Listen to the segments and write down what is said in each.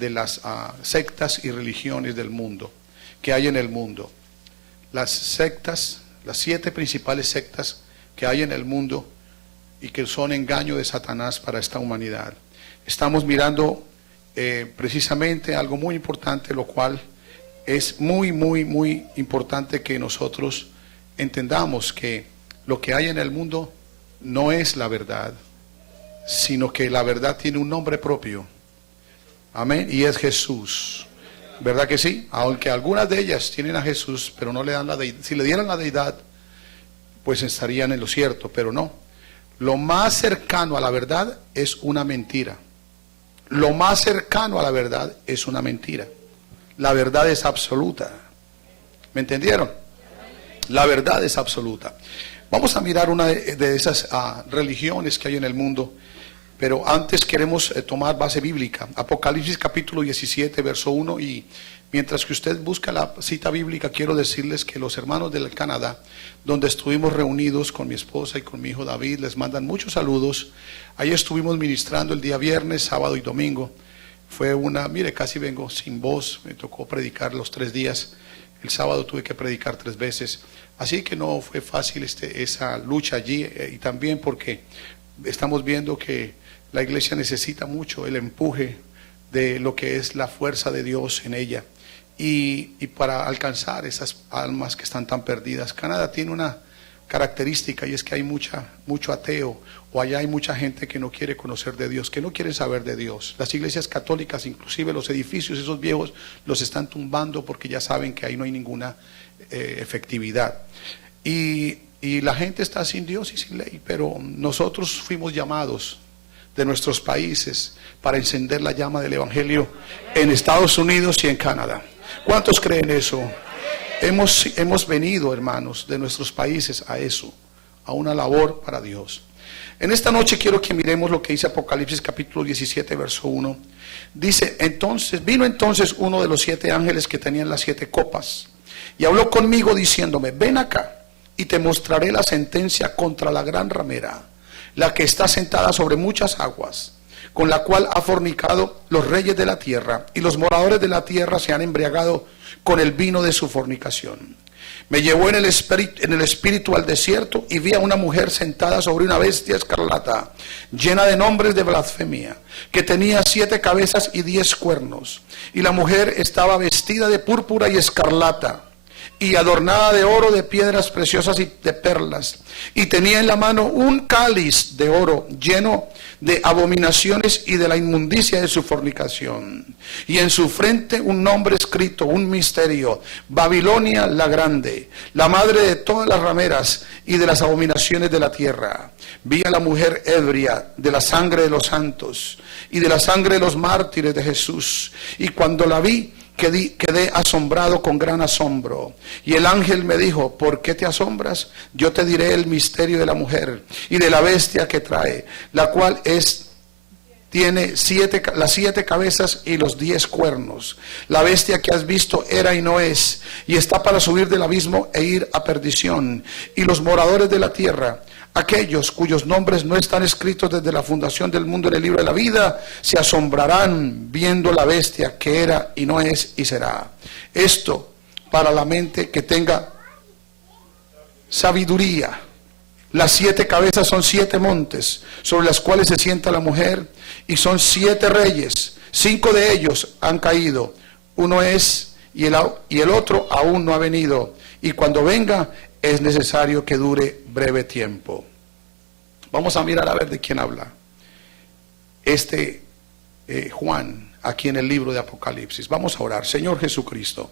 de las sectas y religiones del mundo que hay en el mundo. Las sectas, las 7 principales sectas que hay en el mundo y que son engaño de Satanás para esta humanidad. Estamos mirando precisamente algo muy importante, lo cual es muy, muy, muy importante que nosotros entendamos que lo que hay en el mundo no es la verdad, sino que la verdad tiene un nombre propio. Amén. Y es Jesús. ¿Verdad que sí? Aunque algunas de ellas tienen a Jesús, pero no le dan la deidad. Si le dieran la deidad, pues estarían en lo cierto, pero no. Lo más cercano a la verdad es una mentira. Lo más cercano a la verdad es una mentira. La verdad es absoluta. ¿Me entendieron? La verdad es absoluta. Vamos a mirar una de esas religiones que hay en el mundo, pero antes queremos tomar base bíblica. Apocalipsis capítulo 17, verso 1, y mientras que usted busca la cita bíblica, quiero decirles que los hermanos del Canadá, donde estuvimos reunidos con mi esposa y con mi hijo David, les mandan muchos saludos. Ahí estuvimos ministrando el día viernes, sábado y domingo. Fue mire, casi vengo sin voz, me tocó predicar los 3 días. El sábado tuve que predicar 3 veces. Así que no fue fácil esa lucha allí, y también porque estamos viendo que la iglesia necesita mucho el empuje de lo que es la fuerza de Dios en ella. Y para alcanzar esas almas que están tan perdidas. Canadá tiene una característica, y es que hay mucho ateo, o allá hay mucha gente que no quiere conocer de Dios, que no quiere saber de Dios. Las iglesias católicas, inclusive los edificios esos viejos, los están tumbando porque ya saben que ahí no hay ninguna efectividad. Y la gente está sin Dios y sin ley, pero nosotros fuimos llamados de nuestros países para encender la llama del evangelio en Estados Unidos y en Canadá. ¿Cuántos creen eso? Hemos venido, hermanos, de nuestros países a eso, a una labor para Dios. En esta noche quiero que miremos lo que dice Apocalipsis capítulo 17, verso 1. Dice, vino entonces uno de los 7 ángeles que tenían las 7 copas, y habló conmigo diciéndome, ven acá, y te mostraré la sentencia contra la gran ramera, la que está sentada sobre muchas aguas, con la cual ha fornicado los reyes de la tierra, y los moradores de la tierra se han embriagado con el vino de su fornicación. Me llevó en el espíritu al desierto, y vi a una mujer sentada sobre una bestia escarlata, llena de nombres de blasfemia, que tenía 7 cabezas y 10 cuernos. Y la mujer estaba vestida de púrpura y escarlata, y adornada de oro, de piedras preciosas y de perlas, y tenía en la mano un cáliz de oro lleno de abominaciones y de la inmundicia de su fornicación, y en su frente un nombre escrito, un misterio: Babilonia la grande, la madre de todas las rameras y de las abominaciones de la tierra. Vi a la mujer ebria de la sangre de los santos y de la sangre de los mártires de Jesús, y cuando la vi, quedé asombrado con gran asombro. Y el ángel me dijo, ¿por qué te asombras? Yo te diré el misterio de la mujer y de la bestia que trae, la cual tiene las 7 cabezas y los 10 cuernos. La bestia que has visto era y no es, y está para subir del abismo e ir a perdición. Y los moradores de la tierra, aquellos cuyos nombres no están escritos desde la fundación del mundo en el libro de la vida, se asombrarán viendo la bestia que era y no es y será. Esto para la mente que tenga sabiduría. Las 7 cabezas son 7 montes sobre las cuales se sienta la mujer, y son 7 reyes. 5 de ellos han caído, uno es y el otro aún no ha venido, y cuando venga es necesario que dure breve tiempo. Vamos a mirar a ver de quién habla Juan aquí en el libro de Apocalipsis. Vamos a orar. Señor Jesucristo,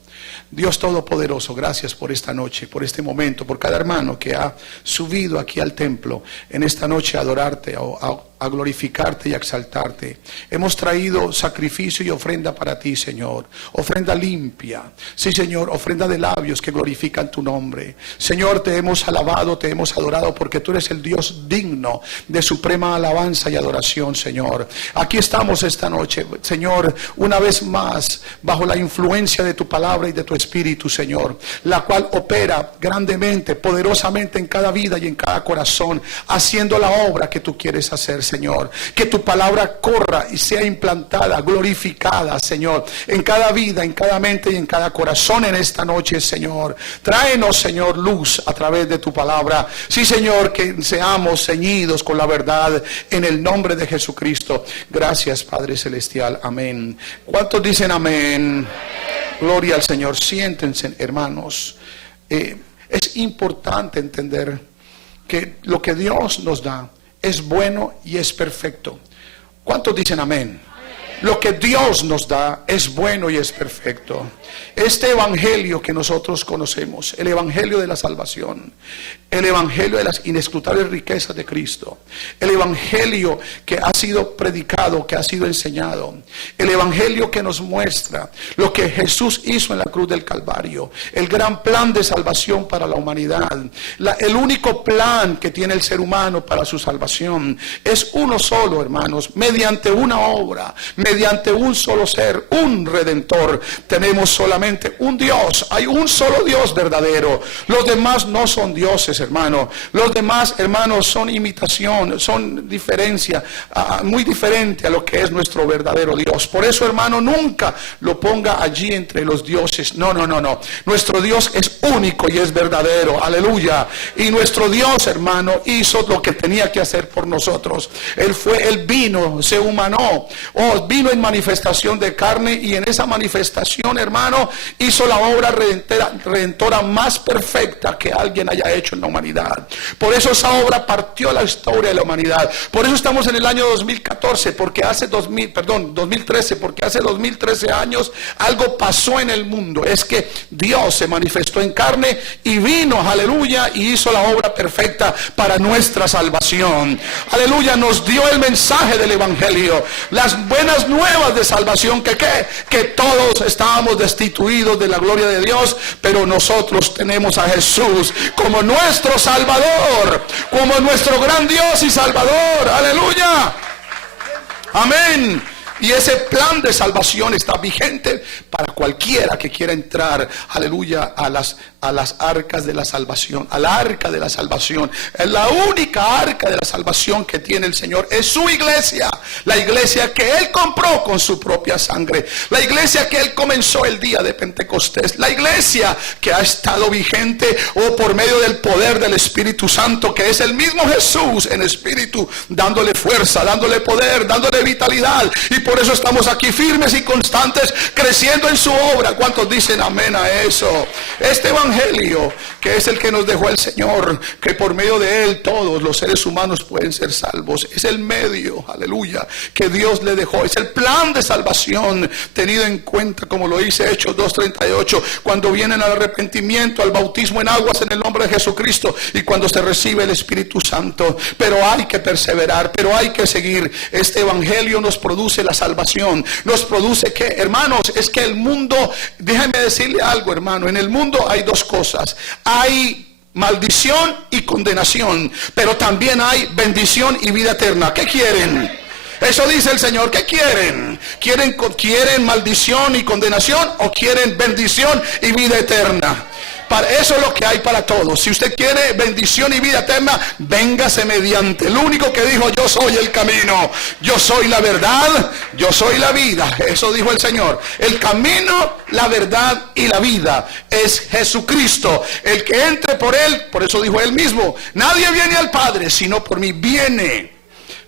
Dios Todopoderoso, gracias por esta noche, por este momento, por cada hermano que ha subido aquí al templo en esta noche a adorarte, a glorificarte y a exaltarte. Hemos traído sacrificio y ofrenda para ti, Señor. Ofrenda limpia. Sí, Señor, ofrenda de labios que glorifican tu nombre. Señor, te hemos alabado, te hemos adorado, porque tú eres el Dios digno de suprema alabanza y adoración, Señor. Aquí estamos esta noche, Señor, una vez más, bajo la influencia de tu palabra y de tu espíritu, Señor, la cual opera grandemente, poderosamente en cada vida y en cada corazón, haciendo la obra que tú quieres hacer, Señor. Que tu palabra corra y sea implantada, glorificada, Señor, en cada vida, en cada mente y en cada corazón en esta noche, Señor. Tráenos, Señor, luz a través de tu palabra. Sí, Señor, que seamos ceñidos con la verdad en el nombre de Jesucristo. Gracias, Padre Celestial. Amén. ¿Cuántos dicen amén? Gloria al Señor. Siéntense, hermanos. Es importante entender que lo que Dios nos da es bueno y es perfecto. ¿Cuántos dicen amén? Lo que Dios nos da es bueno y es perfecto. Este evangelio que nosotros conocemos, el evangelio de la salvación, el evangelio de las inescrutables riquezas de Cristo, el evangelio que ha sido predicado, que ha sido enseñado, el evangelio que nos muestra lo que Jesús hizo en la cruz del Calvario, el gran plan de salvación para la humanidad, el único plan que tiene el ser humano para su salvación es uno solo, hermanos, mediante una obra, mediante un solo ser, un redentor. Tenemos solamente un Dios, hay un solo Dios verdadero. Los demás no son dioses, hermano. Los demás, hermanos, son imitación, son diferencia, muy diferente a lo que es nuestro verdadero Dios. Por eso, hermano, nunca lo ponga allí entre los dioses. No. Nuestro Dios es único y es verdadero. Aleluya. Y nuestro Dios, hermano, hizo lo que tenía que hacer por nosotros. Él vino, se humanó, vino en manifestación de carne, y en esa manifestación, hermano, hizo la obra redentora más perfecta que alguien haya hecho en la humanidad. Por eso esa obra partió la historia de la humanidad. Por eso estamos en el año 2014, porque hace 2013, porque hace 2013 años algo pasó en el mundo. Es que Dios se manifestó en carne y vino, aleluya, y hizo la obra perfecta para nuestra salvación. Aleluya, nos dio el mensaje del evangelio, las buenas nuevas de salvación, que todos estábamos destituidos de la gloria de Dios, pero nosotros tenemos a Jesús como nuestro Salvador, como nuestro gran Dios y Salvador. Aleluya, amén. Y ese plan de salvación está vigente para cualquiera que quiera entrar, aleluya, a las arcas de la salvación, a la arca de la salvación. Es la única arca de la salvación que tiene el Señor, es su iglesia, la iglesia que Él compró con su propia sangre, la iglesia que Él comenzó el día de Pentecostés, la iglesia que ha estado vigente por medio del poder del Espíritu Santo, que es el mismo Jesús en espíritu, dándole fuerza, dándole poder, dándole vitalidad. Y por eso estamos aquí firmes y constantes, creciendo en su obra. ¿Cuántos dicen amén a eso? Este evangelio, que es el que nos dejó el Señor, que por medio de él todos los seres humanos pueden ser salvos, es el medio, aleluya, que Dios le dejó. Es el plan de salvación tenido en cuenta, como lo dice Hechos 2:38, cuando vienen al arrepentimiento, al bautismo en aguas en el nombre de Jesucristo, y cuando se recibe el Espíritu Santo. Pero hay que perseverar, pero hay que seguir. Este evangelio nos produce la salvación, nos produce que, hermanos, es que el mundo, déjeme decirle algo, hermano, en el mundo hay dos cosas: hay maldición y condenación, pero también hay bendición y vida eterna. ¿Qué quieren? Eso dice el Señor. ¿Qué quieren? ¿Quieren maldición y condenación, o quieren bendición y vida eterna? Para eso es lo que hay para todos. Si usted quiere bendición y vida eterna, véngase mediante el único que dijo: yo soy el camino, yo soy la verdad, yo soy la vida. Eso dijo el Señor. El camino, la verdad y la vida es Jesucristo. El que entre por él, por eso dijo él mismo: nadie viene al Padre sino por mí.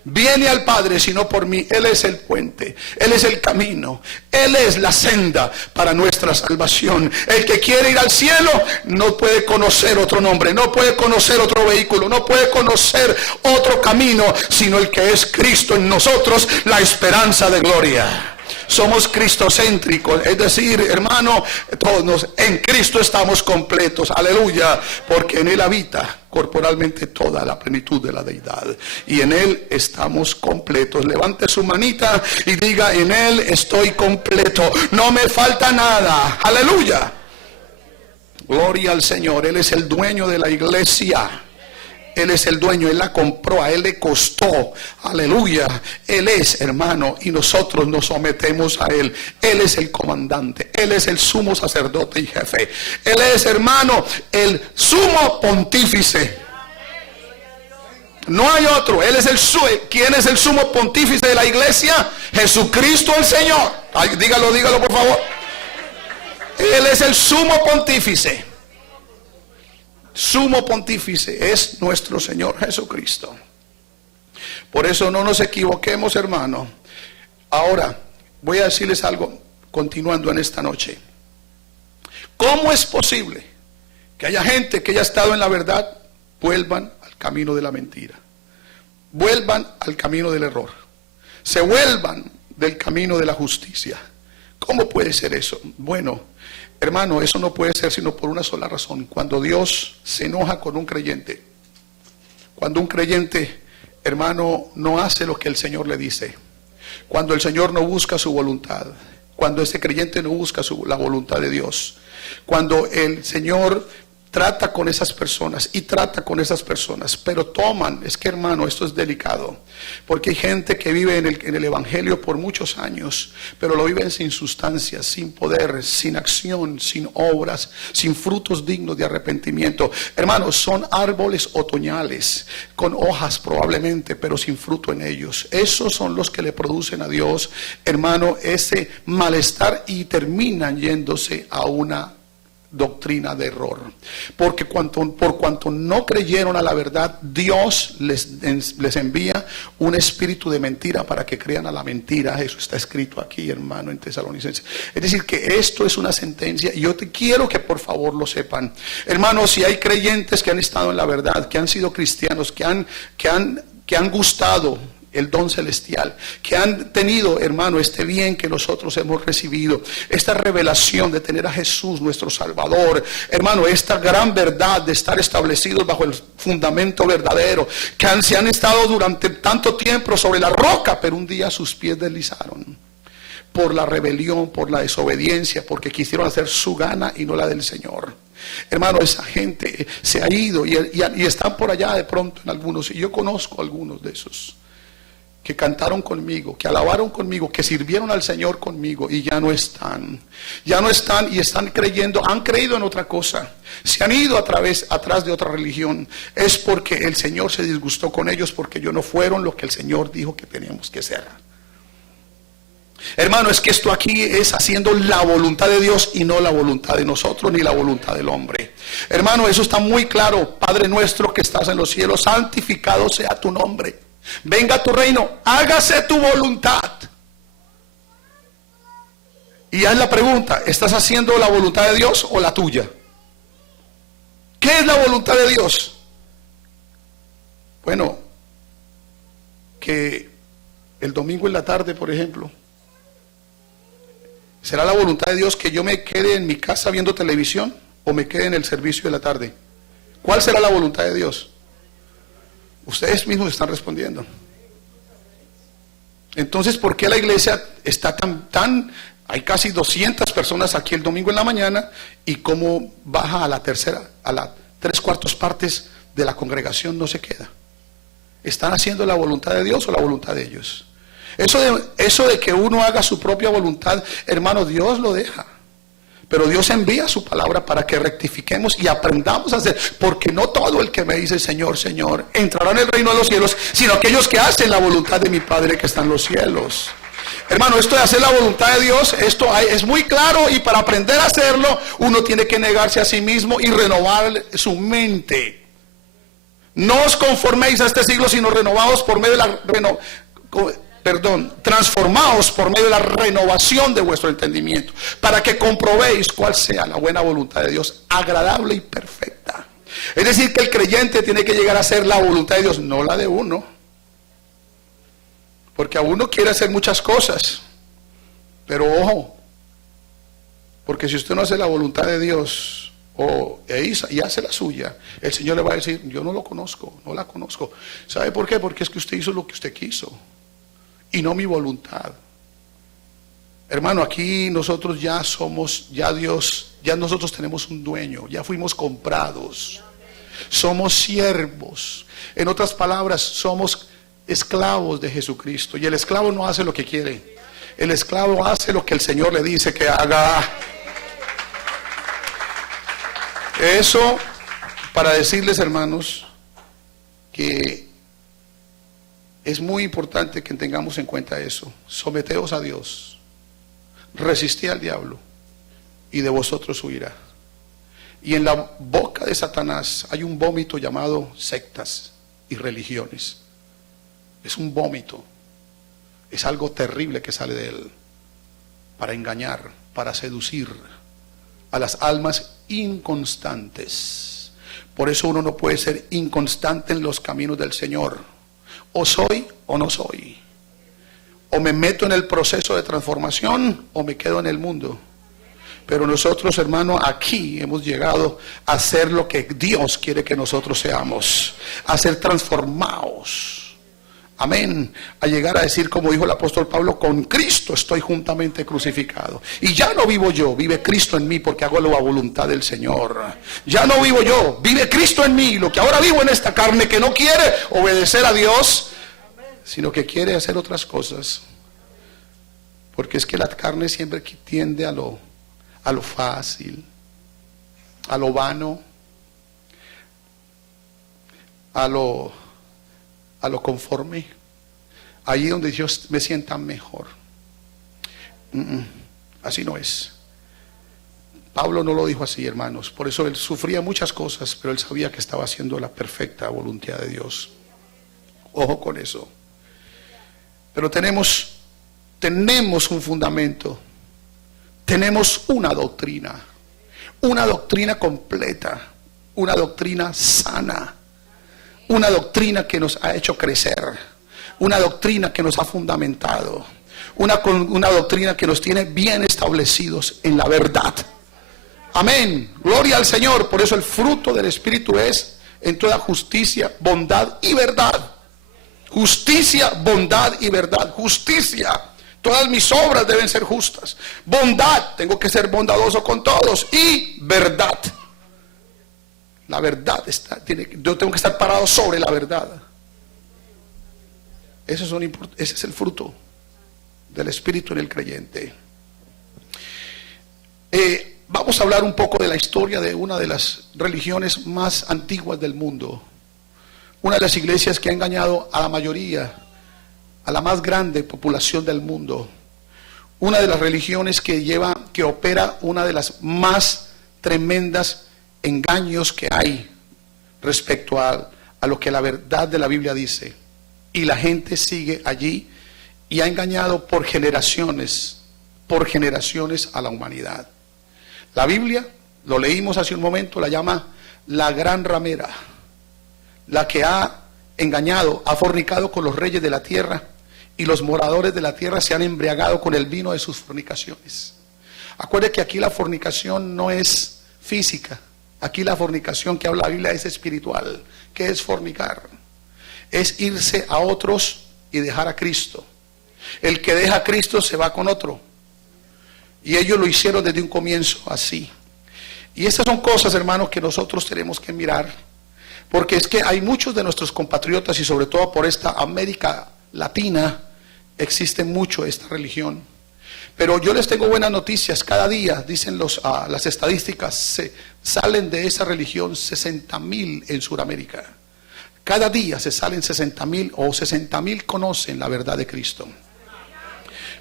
Viene al Padre sino por mí. Él es el puente, Él es el camino, Él es la senda para nuestra salvación. El que quiere ir al cielo no puede conocer otro nombre, no puede conocer otro vehículo, no puede conocer otro camino, sino el que es Cristo en nosotros, la esperanza de gloria. Somos cristocéntricos, es decir, hermano, todos en Cristo estamos completos, aleluya, porque en Él habita corporalmente toda la plenitud de la deidad, y en Él estamos completos. Levante su manita y diga: en Él estoy completo, no me falta nada, aleluya. Gloria al Señor. Él es el dueño de la iglesia. Él es el dueño, Él la compró, a Él le costó, aleluya. Él es, hermano, y nosotros nos sometemos a Él. Él es el comandante, Él es el sumo sacerdote y jefe. Él es, hermano, el sumo pontífice. No hay otro. Él es ¿quién es el sumo pontífice de la iglesia? Jesucristo el Señor. Ay, dígalo por favor. Él es el sumo pontífice. Sumo pontífice es nuestro Señor Jesucristo. Por eso no nos equivoquemos, hermano. Ahora, voy a decirles algo, continuando en esta noche. ¿Cómo es posible que haya gente que haya estado en la verdad, vuelvan al camino de la mentira, vuelvan al camino del error, se vuelvan del camino de la justicia? ¿Cómo puede ser eso? Bueno, hermano, eso no puede ser sino por una sola razón. Cuando Dios se enoja con un creyente, cuando un creyente, hermano, no hace lo que el Señor le dice, cuando el Señor no busca su voluntad, cuando ese creyente no busca la voluntad de Dios, cuando el Señor trata con esas personas y trata con esas personas, pero toman, es que hermano, esto es delicado, porque hay gente que vive en el evangelio por muchos años, pero lo viven sin sustancia, sin poder, sin acción, sin obras, sin frutos dignos de arrepentimiento. Hermanos, son árboles otoñales, con hojas probablemente, pero sin fruto en ellos. Esos son los que le producen a Dios, hermano, ese malestar, y terminan yéndose a una doctrina de error, porque por cuanto no creyeron a la verdad, Dios les envía un espíritu de mentira para que crean a la mentira. Eso está escrito aquí, hermano, en Tesalonicenses. Es decir, que esto es una sentencia, y yo te quiero que por favor lo sepan, hermanos. Si hay creyentes que han estado en la verdad, que han sido cristianos, que han gustado el don celestial, que han tenido, hermano, este bien que nosotros hemos recibido, esta revelación de tener a Jesús nuestro Salvador, hermano, esta gran verdad de estar establecidos bajo el fundamento verdadero, que se han estado durante tanto tiempo sobre la roca, pero un día sus pies deslizaron por la rebelión, por la desobediencia, porque quisieron hacer su gana y no la del Señor. Hermano, esa gente se ha ido y están por allá de pronto en algunos, y yo conozco algunos de esos que cantaron conmigo, que alabaron conmigo, que sirvieron al Señor conmigo, y ya no están y están creyendo, han creído en otra cosa, se han ido atrás de otra religión. Es porque el Señor se disgustó con ellos, porque ellos no fueron lo que el Señor dijo que teníamos que ser. Hermano, es que esto aquí es haciendo la voluntad de Dios y no la voluntad de nosotros ni la voluntad del hombre. Hermano, eso está muy claro. Padre nuestro que estás en los cielos, santificado sea tu nombre. Venga tu reino, hágase tu voluntad. Y haz la pregunta: ¿estás haciendo la voluntad de Dios o la tuya? ¿Qué es la voluntad de Dios? Bueno, que el domingo en la tarde, por ejemplo, ¿será la voluntad de Dios que yo me quede en mi casa viendo televisión o me quede en el servicio de la tarde? ¿Cuál será la voluntad de Dios? Ustedes mismos están respondiendo. Entonces, ¿por qué la iglesia está hay casi 200 personas aquí el domingo en la mañana, y cómo baja a la 3/4 partes de la congregación no se queda? ¿Están haciendo la voluntad de Dios o la voluntad de ellos? Eso de que uno haga su propia voluntad, hermano, Dios lo deja. Pero Dios envía su palabra para que rectifiquemos y aprendamos a hacer. Porque no todo el que me dice Señor, Señor, entrará en el reino de los cielos, sino aquellos que hacen la voluntad de mi Padre que está en los cielos. Hermano, esto de hacer la voluntad de Dios, esto es muy claro, y para aprender a hacerlo, uno tiene que negarse a sí mismo y renovar su mente. No os conforméis a este siglo, sino renovados por medio de la transformaos por medio de la renovación de vuestro entendimiento, para que comprobéis cuál sea la buena voluntad de Dios, agradable y perfecta. Es decir, que el creyente tiene que llegar a hacer la voluntad de Dios, no la de uno, porque a uno quiere hacer muchas cosas, pero ojo, porque si usted no hace la voluntad de Dios y hace la suya, el Señor le va a decir: yo no lo conozco, no la conozco. ¿Sabe por qué? Porque es que usted hizo lo que usted quiso y no mi voluntad. Hermano, aquí nosotros ya nosotros tenemos un dueño, ya fuimos comprados, somos siervos. En otras palabras, somos esclavos de Jesucristo, y el esclavo no hace lo que quiere, el esclavo hace lo que el Señor le dice que haga. Eso para decirles, hermanos, que Es muy importante que tengamos en cuenta eso. Someteos a Dios, resistid al diablo y de vosotros huirá. Y en la boca de Satanás hay un vómito llamado sectas y religiones. Es un vómito, es algo terrible que sale de él para engañar, para seducir a las almas inconstantes. Por eso uno no puede ser inconstante en los caminos del Señor. O soy o no soy. O me meto en el proceso de transformación o me quedo en el mundo. Pero nosotros, hermano, aquí hemos llegado a ser lo que Dios quiere que nosotros seamos, a ser transformados. Amén. A llegar a decir, como dijo el apóstol Pablo, con Cristo estoy juntamente crucificado. Y ya no vivo yo, vive Cristo en mí, porque hago la voluntad del Señor. Ya no vivo yo, vive Cristo en mí. Lo que ahora vivo en esta carne, que no quiere obedecer a Dios, sino que quiere hacer otras cosas. Porque es que la carne siempre tiende a lo fácil, a lo vano, a lo conforme, allí donde Dios me sienta mejor. Así no es. Pablo no lo dijo así, hermanos. Por eso él sufría muchas cosas, pero él sabía que estaba haciendo la perfecta voluntad de Dios. Ojo con eso. Pero tenemos un fundamento, tenemos una doctrina completa, una doctrina sana. Una doctrina que nos ha hecho crecer, una doctrina que nos ha fundamentado, una doctrina que nos tiene bien establecidos en la verdad. Amén, gloria al Señor. Por eso el fruto del Espíritu es en toda justicia, bondad y verdad. Justicia, bondad y verdad. Justicia, todas mis obras deben ser justas. Bondad, tengo que ser bondadoso con todos. Y verdad. La verdad yo tengo que estar parado sobre la verdad. Ese es el fruto del Espíritu en el creyente. Vamos a hablar un poco de la historia de una de las religiones más antiguas del mundo. Una de las iglesias que ha engañado a la mayoría, a la más grande población del mundo. Una de las religiones que opera una de las más tremendas engaños que hay respecto a lo que la verdad de la Biblia dice, y la gente sigue allí y ha engañado por generaciones a la humanidad. La Biblia, lo leímos hace un momento, la llama la gran ramera, la que ha engañado, ha fornicado con los reyes de la tierra, y los moradores de la tierra se han embriagado con el vino de sus fornicaciones. Acuérdense que aquí la fornicación no es física. Aquí la fornicación que habla la Biblia es espiritual. ¿Qué es fornicar? Es irse a otros y dejar a Cristo. El que deja a Cristo se va con otro. Y ellos lo hicieron desde un comienzo así. Y estas son cosas, hermanos, que nosotros tenemos que mirar. Porque es que hay muchos de nuestros compatriotas, y sobre todo por esta América Latina, existe mucho esta religión. Pero yo les tengo buenas noticias. Cada día, dicen las estadísticas, salen de esa religión 60,000 en Sudamérica. Cada día se salen 60,000, o 60,000 conocen la verdad de Cristo.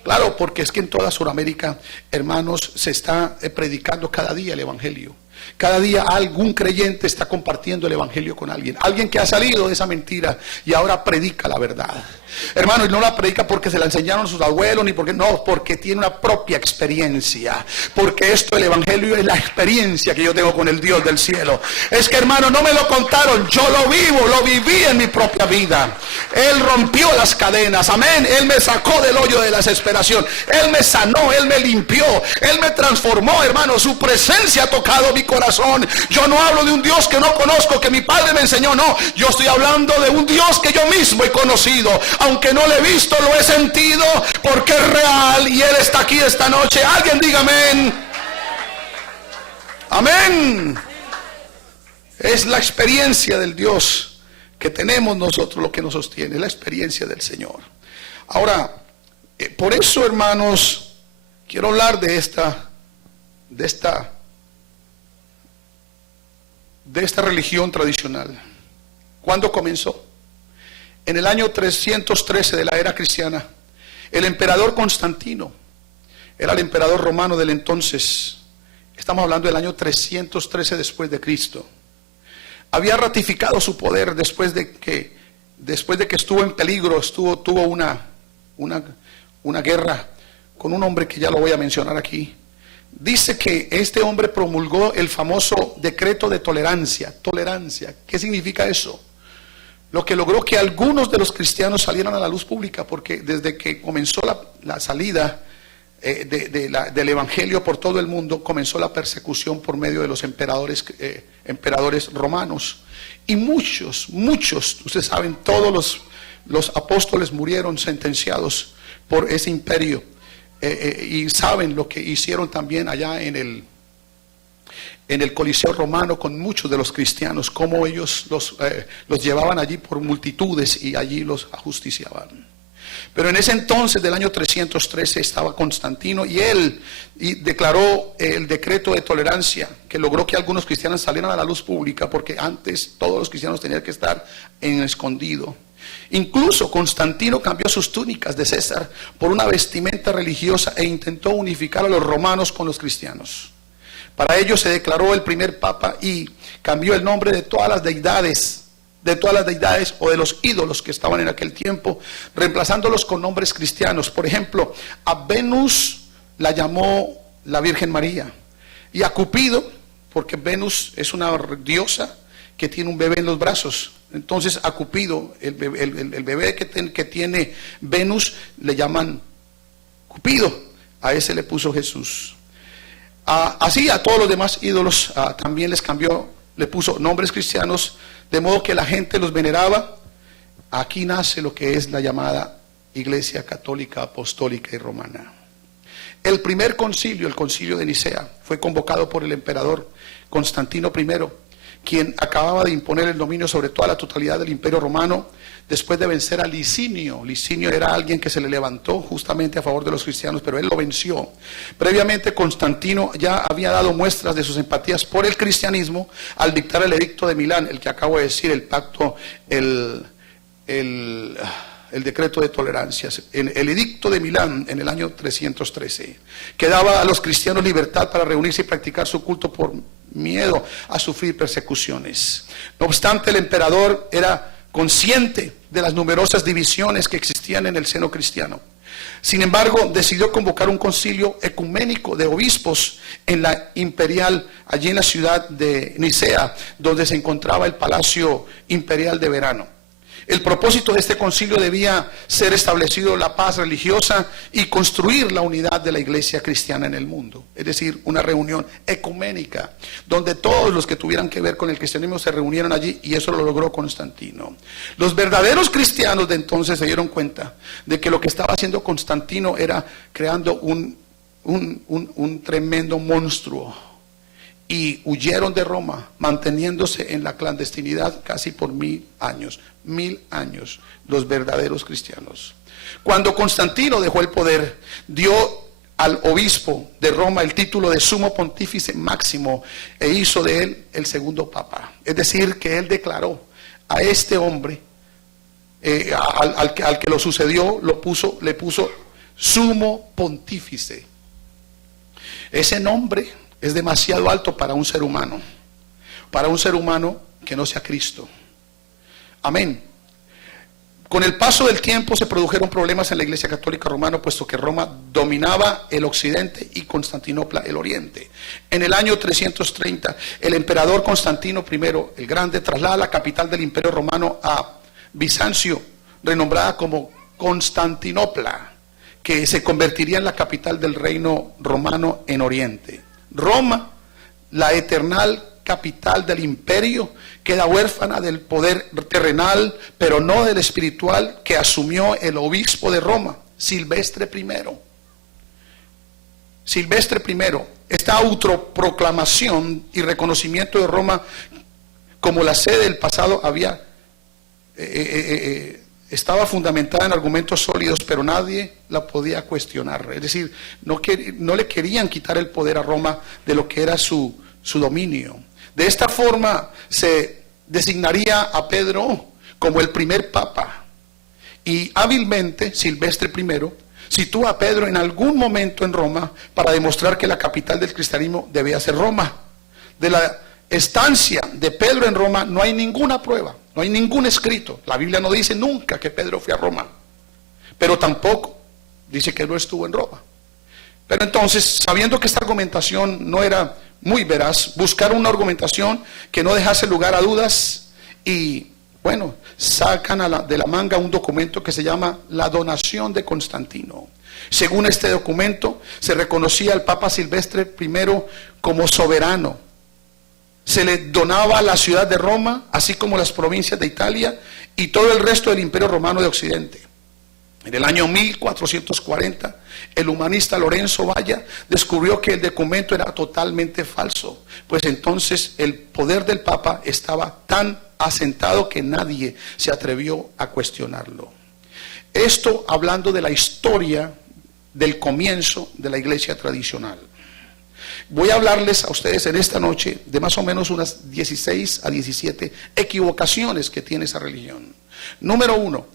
Claro, porque es que en toda Sudamérica, hermanos, se está predicando cada día el Evangelio. Cada día algún creyente está compartiendo el Evangelio con alguien. Alguien que ha salido de esa mentira y ahora predica la verdad. Hermano, y no la predica porque se la enseñaron sus abuelos, ni porque no, porque tiene una propia experiencia. Porque esto, el Evangelio, es la experiencia que yo tengo con el Dios del cielo. Es que, hermano, no me lo contaron, yo lo vivo, lo viví en mi propia vida. Él rompió las cadenas, amén. Él me sacó del hoyo de la desesperación. Él me sanó, Él me limpió, Él me transformó, hermano. Su presencia ha tocado mi corazón. Yo no hablo de un Dios que no conozco, que mi padre me enseñó, no. Yo estoy hablando de un Dios que yo mismo he conocido. Aunque no lo he visto, lo he sentido, porque es real y Él está aquí esta noche. Alguien diga amén. Amén. Es la experiencia del Dios que tenemos nosotros lo que nos sostiene, la experiencia del Señor. Ahora, por eso, hermanos, quiero hablar de esta religión tradicional. ¿Cuándo comenzó? en el año 313 de la era cristiana, el emperador Constantino, era el emperador romano del entonces, estamos hablando del año 313 después de Cristo, había ratificado su poder después de que estuvo en peligro, tuvo una guerra con un hombre que ya lo voy a mencionar aquí. Dice que este hombre promulgó el famoso decreto de tolerancia. Tolerancia, ¿qué significa eso? Lo que logró que algunos de los cristianos salieran a la luz pública, porque desde que comenzó la salida del evangelio por todo el mundo, comenzó la persecución por medio de los emperadores romanos. Y muchos, ustedes saben, todos los apóstoles murieron sentenciados por ese imperio. Y saben lo que hicieron también allá en el Coliseo romano con muchos de los cristianos, cómo ellos los llevaban allí por multitudes y allí los ajusticiaban. Pero en ese entonces, del año 313, estaba Constantino y él declaró el decreto de tolerancia que logró que algunos cristianos salieran a la luz pública, porque antes todos los cristianos tenían que estar en escondido. Incluso Constantino cambió sus túnicas de César por una vestimenta religiosa e intentó unificar a los romanos con los cristianos. Para ello se declaró el primer papa y cambió el nombre de todas las deidades o de los ídolos que estaban en aquel tiempo, reemplazándolos con nombres cristianos. Por ejemplo, a Venus la llamó la Virgen María, y a Cupido, porque Venus es una diosa que tiene un bebé en los brazos. Entonces a Cupido, el bebé que tiene Venus, le llaman Cupido. A ese le puso Jesús. Así a todos los demás ídolos también le puso nombres cristianos, de modo que la gente los veneraba. Aquí nace lo que es la llamada Iglesia Católica, Apostólica y Romana. El primer concilio, el concilio de Nicea, fue convocado por el emperador Constantino I, quien acababa de imponer el dominio sobre toda la totalidad del imperio romano, después de vencer a Licinio. Licinio era alguien que se le levantó justamente a favor de los cristianos, pero él lo venció. Previamente Constantino ya había dado muestras de sus empatías por el cristianismo al dictar el edicto de Milán, el que acabo de decir, el pacto, el decreto de tolerancias, el edicto de Milán en el año 313, que daba a los cristianos libertad para reunirse y practicar su culto por miedo a sufrir persecuciones. No obstante, el emperador era consciente de las numerosas divisiones que existían en el seno cristiano. Sin embargo, decidió convocar un concilio ecuménico de obispos en la imperial, allí en la ciudad de Nicea, donde se encontraba el palacio imperial de verano. El propósito de este concilio debía ser establecido la paz religiosa y construir la unidad de la iglesia cristiana en el mundo. Es decir, una reunión ecuménica, donde todos los que tuvieran que ver con el cristianismo se reunieran allí, y eso lo logró Constantino. Los verdaderos cristianos de entonces se dieron cuenta de que lo que estaba haciendo Constantino era creando un tremendo monstruo. Y huyeron de Roma, manteniéndose en la clandestinidad casi por 1000 años. 1000 años, los verdaderos cristianos. Cuando Constantino dejó el poder, dio al obispo de Roma el título de sumo pontífice máximo e hizo de él el segundo papa. Es decir, que él declaró a este hombre, al que lo sucedió, le puso sumo pontífice. Ese nombre es demasiado alto para un ser humano que no sea Cristo. Amén. Con el paso del tiempo se produjeron problemas en la Iglesia Católica Romana, puesto que Roma dominaba el occidente y Constantinopla el oriente. En el año 330, el emperador Constantino I el Grande traslada la capital del Imperio Romano a Bizancio, renombrada como Constantinopla, que se convertiría en la capital del reino romano en oriente. Roma, la eternal capital del imperio, queda huérfana del poder terrenal, pero no del espiritual que asumió el obispo de Roma, Silvestre I. Silvestre I, esta autoproclamación y reconocimiento de Roma como la sede del pasado estaba fundamentada en argumentos sólidos, pero nadie la podía cuestionar. Es decir, no le querían quitar el poder a Roma de lo que era su dominio. De esta forma se designaría a Pedro como el primer papa, Y hábilmente Silvestre I sitúa a Pedro en algún momento en Roma para demostrar que la capital del cristianismo debía ser Roma. De la estancia de Pedro en Roma no hay ninguna prueba, no hay ningún escrito. La Biblia no dice nunca que Pedro fue a Roma, pero tampoco dice que no estuvo en Roma. Pero entonces, sabiendo que esta argumentación no era muy veraz, buscaron una argumentación que no dejase lugar a dudas y, bueno, sacan de la manga un documento que se llama la donación de Constantino. Según este documento, se reconocía al Papa Silvestre I como soberano. Se le donaba a la ciudad de Roma, así como las provincias de Italia y todo el resto del Imperio Romano de Occidente. En el año 1440, el humanista Lorenzo Valla descubrió que el documento era totalmente falso, pues entonces el poder del Papa estaba tan asentado que nadie se atrevió a cuestionarlo. Esto hablando de la historia del comienzo de la iglesia tradicional. Voy a hablarles a ustedes en esta noche de más o menos unas 16 a 17 equivocaciones que tiene esa religión. Número 1,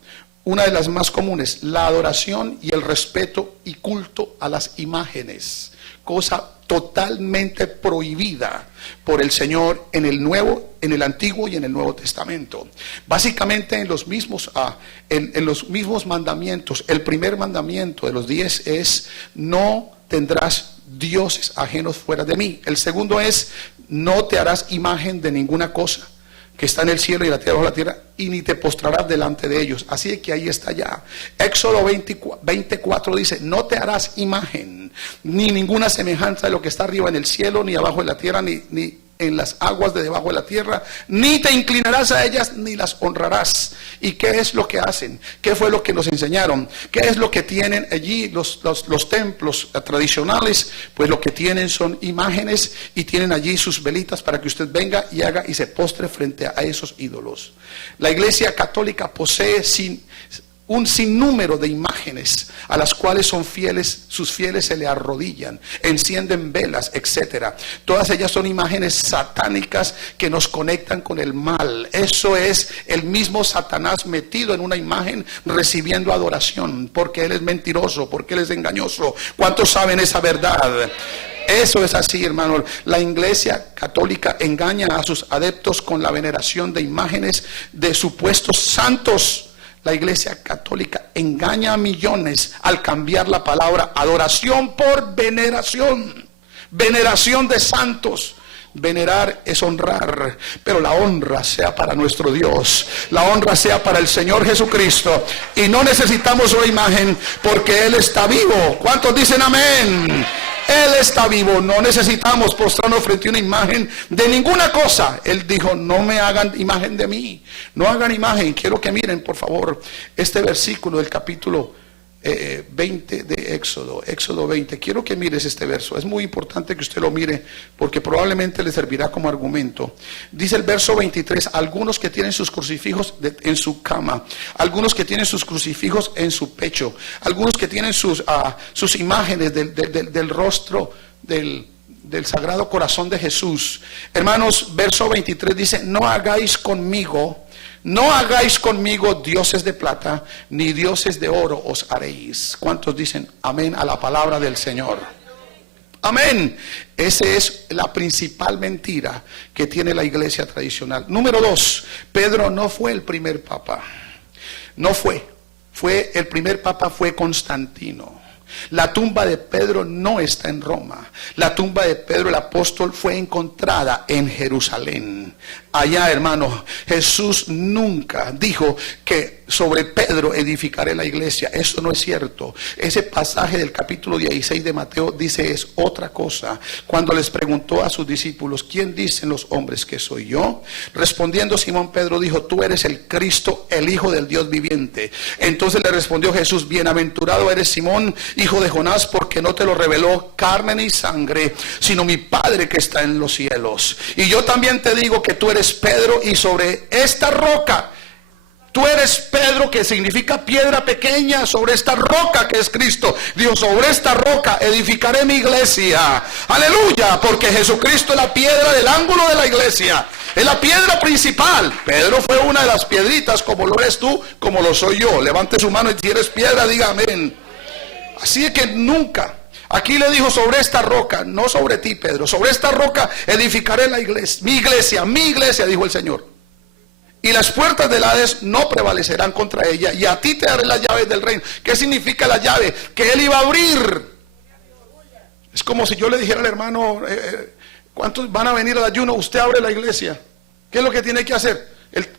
una de las más comunes, la adoración y el respeto y culto a las imágenes, cosa totalmente prohibida por el Señor en el Antiguo y en el Nuevo Testamento. Básicamente en los mismos mandamientos, el primer mandamiento de los 10 es: no tendrás dioses ajenos fuera de mí. El segundo es: no te harás imagen de ninguna cosa que está en el cielo y la tierra bajo la tierra, y ni te postrarás delante de ellos. Así que ahí está ya. Éxodo 24 dice: no te harás imagen, ni ninguna semejanza de lo que está arriba en el cielo, ni abajo en la tierra, ni en las aguas de debajo de la tierra, ni te inclinarás a ellas, ni las honrarás. ¿Y qué es lo que hacen? ¿Qué fue lo que nos enseñaron? ¿Qué es lo que tienen allí los templos tradicionales? Pues lo que tienen son imágenes y tienen allí sus velitas para que usted venga y haga y se postre frente a esos ídolos. La Iglesia Católica posee un sinnúmero de imágenes a las cuales sus fieles se le arrodillan, encienden velas, etcétera. Todas ellas son imágenes satánicas que nos conectan con el mal. Eso es el mismo Satanás metido en una imagen recibiendo adoración, porque él es mentiroso, porque él es engañoso. ¿Cuántos saben esa verdad? Eso es así, hermano. La Iglesia Católica engaña a sus adeptos con la veneración de imágenes de supuestos santos. La Iglesia Católica engaña a millones al cambiar la palabra adoración por veneración. Veneración de santos. Venerar es honrar, pero la honra sea para nuestro Dios, la honra sea para el Señor Jesucristo, y no necesitamos una imagen porque Él está vivo. ¿Cuántos dicen amén? Él está vivo, no necesitamos postrarnos frente a una imagen de ninguna cosa. Él dijo: no me hagan imagen de mí, no hagan imagen. Quiero que miren por favor este versículo del capítulo 20 de Éxodo 20. Quiero que mires este verso, es muy importante que usted lo mire porque probablemente le servirá como argumento. Dice el verso 23: algunos que tienen sus crucifijos en su cama, algunos que tienen sus crucifijos en su pecho, algunos que tienen sus imágenes del rostro del Sagrado Corazón de Jesús. Hermanos, verso 23 dice: no hagáis conmigo dioses de plata, ni dioses de oro os haréis. ¿Cuántos dicen amén a la palabra del Señor? Amén. Esa es la principal mentira que tiene la iglesia tradicional. Número 2, Pedro no fue el primer papa. No fue el primer papa fue Constantino. La tumba de Pedro no está en Roma. La tumba de Pedro el apóstol fue encontrada en Jerusalén. Allá, hermano, Jesús nunca dijo que sobre Pedro edificaré la iglesia. Eso no es cierto. Ese pasaje del capítulo 16 de Mateo dice es otra cosa. Cuando les preguntó a sus discípulos: ¿quién dicen los hombres que soy yo? Respondiendo Simón Pedro dijo: tú eres el Cristo, el Hijo del Dios viviente. Entonces le respondió Jesús: bienaventurado eres Simón, hijo de Jonás, porque no te lo reveló carne ni sangre, sino mi Padre que está en los cielos. Y yo también te digo que tú eres Pedro, y sobre esta roca tú eres Pedro, que significa piedra pequeña, sobre esta roca que es Cristo. Dios, sobre esta roca edificaré mi iglesia. Aleluya, porque Jesucristo es la piedra del ángulo de la iglesia. Es la piedra principal. Pedro fue una de las piedritas, como lo eres tú, como lo soy yo. Levante su mano y si eres piedra, diga amén. Así es que nunca. Aquí le dijo, sobre esta roca, no sobre ti, Pedro, sobre esta roca edificaré la iglesia, mi iglesia, dijo el Señor. Y las puertas del Hades no prevalecerán contra ella, y a ti te daré las llaves del reino. ¿Qué significa la llave? Que Él iba a abrir. Es como si yo le dijera al hermano, ¿cuántos van a venir al ayuno? Usted abre la iglesia. ¿Qué es lo que tiene que hacer?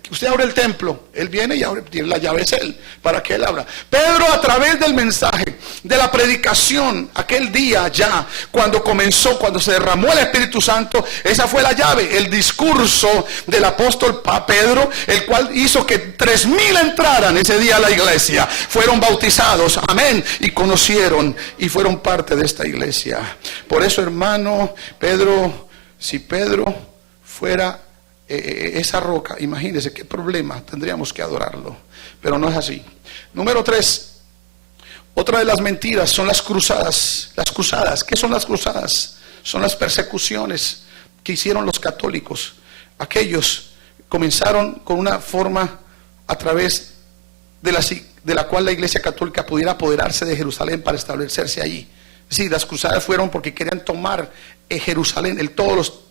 Usted abre el templo, Él viene y abre, tiene la llave, es Él, para que Él abra. Pedro, a través del mensaje, de la predicación, aquel día ya, cuando comenzó, cuando se derramó el Espíritu Santo, esa fue la llave, el discurso del apóstol Pedro, el cual hizo que 3,000 entraran ese día a la iglesia, fueron bautizados, amén, y conocieron y fueron parte de esta iglesia. Por eso, hermano, Pedro, si Pedro fuera esa roca, imagínense qué problema, tendríamos que adorarlo, pero no es así. Número 3, otra de las mentiras son las cruzadas. Las cruzadas, ¿qué son las cruzadas? Son las persecuciones que hicieron los católicos. Aquellos comenzaron con una forma a través de la cual la iglesia católica pudiera apoderarse de Jerusalén para establecerse allí. Sí, las cruzadas fueron porque querían tomar Jerusalén, todos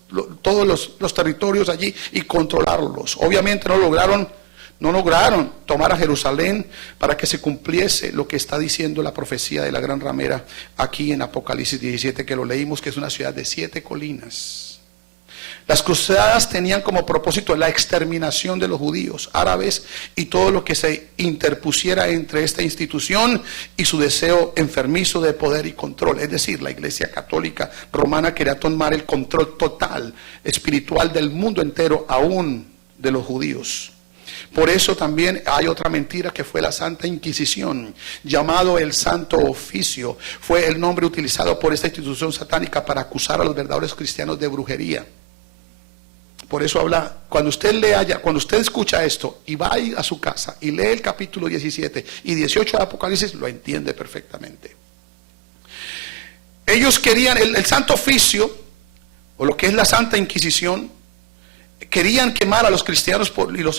los territorios allí y controlarlos. Obviamente no lograron tomar a Jerusalén para que se cumpliese lo que está diciendo la profecía de la gran ramera aquí en Apocalipsis 17, que lo leímos, que es una ciudad de 7 colinas. Las cruzadas tenían como propósito la exterminación de los judíos, árabes y todo lo que se interpusiera entre esta institución y su deseo enfermizo de poder y control. Es decir, la iglesia católica romana quería tomar el control total espiritual del mundo entero, aún de los judíos. Por eso también hay otra mentira, que fue la Santa Inquisición, llamado el Santo Oficio. Fue el nombre utilizado por esta institución satánica para acusar a los verdaderos cristianos de brujería. Por eso habla, cuando usted escucha esto y va a ir a su casa y lee el capítulo 17 y 18 de Apocalipsis, lo entiende perfectamente. Ellos querían el Santo Oficio, o lo que es la Santa Inquisición, querían quemar a los cristianos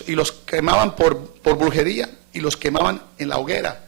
y los quemaban por brujería y los quemaban en la hoguera.